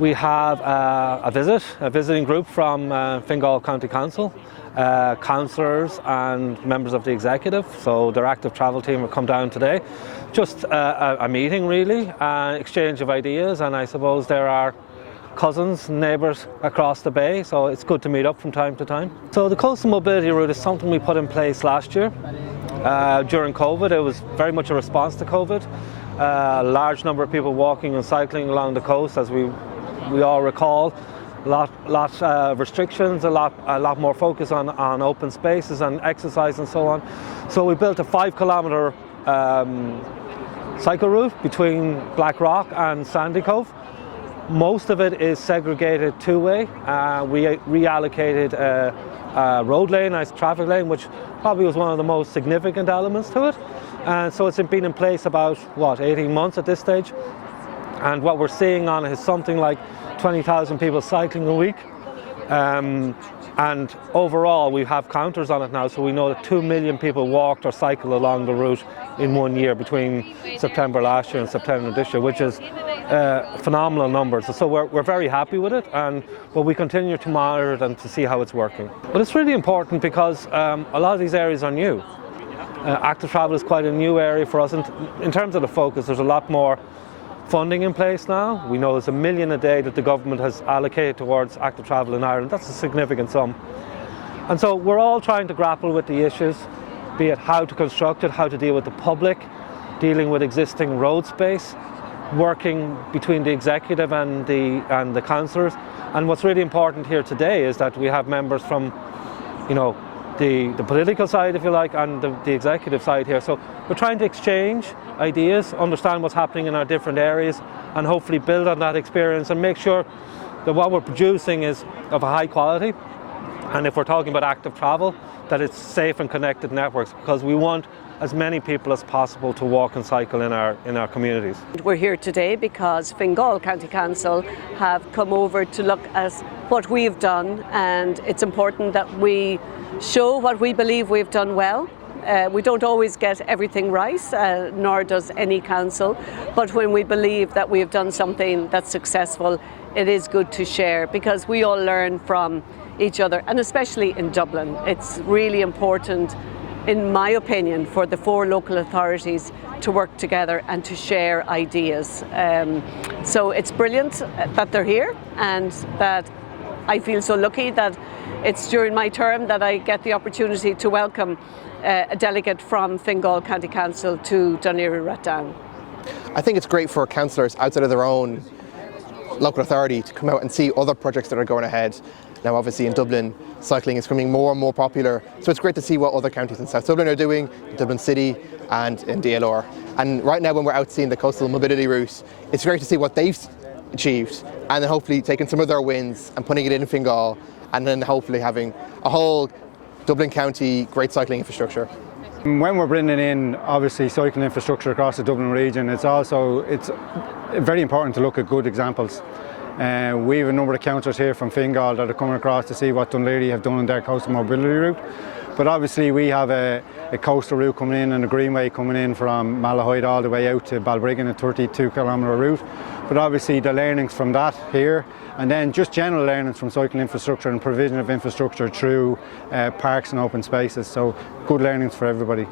We have a visiting group from Fingal County Council, councillors and members of the executive, so their active travel team will come down today. Just a meeting really, exchange of ideas, and I suppose there are cousins, neighbours across the bay, so it's good to meet up from time to time. So the coastal mobility route is something we put in place last year. During COVID, it was very much a response to COVID. A large number of people walking and cycling along the coast, as we all recall. A lot of restrictions, a lot more focus on open spaces and exercise and so on. So we built a 5-kilometre cycle route between Blackrock and Sandy Cove. Most of it is segregated two-way. We reallocated a road lane, a traffic lane, which probably was one of the most significant elements to it. And so it's been in place about, 18 months at this stage. And what we're seeing on it is something like 20,000 people cycling a week. And overall, we have counters on it now, so we know that 2 million people walked or cycled along the route in 1 year between September last year and September this year, which is phenomenal numbers. So we're very happy with it, but we continue to monitor it and to see how it's working. But it's really important because a lot of these areas are new. Active travel is quite a new area for us. In terms of the focus, there's a lot more funding in place now. We know there's $1 million a day that the government has allocated towards active travel in Ireland. That's a significant sum. And so we're all trying to grapple with the issues, be it how to construct it, how to deal with the public, dealing with existing road space, working between the executive and the councillors. And what's really important here today is that we have members from, the political side, if you like, and the executive side here. So we're trying to exchange ideas, understand what's happening in our different areas, and hopefully build on that experience and make sure that what we're producing is of a high quality. And if we're talking about active travel, that it's safe and connected networks, because we want as many people as possible to walk and cycle in our communities. We're here today because Fingal County Council have come over to look at what we've done, and it's important that we show what we believe we've done well. We don't always get everything right, nor does any council, but when we believe that we have done something that's successful, it is good to share, because we all learn from each other, and especially in Dublin. It's really important, in my opinion, for the 4 local authorities to work together and to share ideas. So it's brilliant that they're here, and that I feel so lucky that it's during my term that I get the opportunity to welcome a delegate from Fingal County Council to Dun Laoghaire Rathdown. I think it's great for councillors outside of their own local authority to come out and see other projects that are going ahead. Now obviously in Dublin, cycling is becoming more and more popular, so it's great to see what other counties in South Dublin are doing, in Dublin City and in DLR. And right now when we're out seeing the coastal mobility route, it's great to see what they've achieved, and then hopefully taking some of their wins and putting it in Fingal, and then hopefully having a whole Dublin County great cycling infrastructure. When we're bringing in obviously cycling infrastructure across the Dublin region, it's very important to look at good examples. We have a number of councillors here from Fingal that are coming across to see what Dun Laoghaire have done in their coastal mobility route. But obviously we have a coastal route coming in and a greenway coming in from Malahide all the way out to Balbriggan, a 32-kilometre route. But obviously the learnings from that here, and then just general learnings from cycling infrastructure and provision of infrastructure through parks and open spaces. So good learnings for everybody.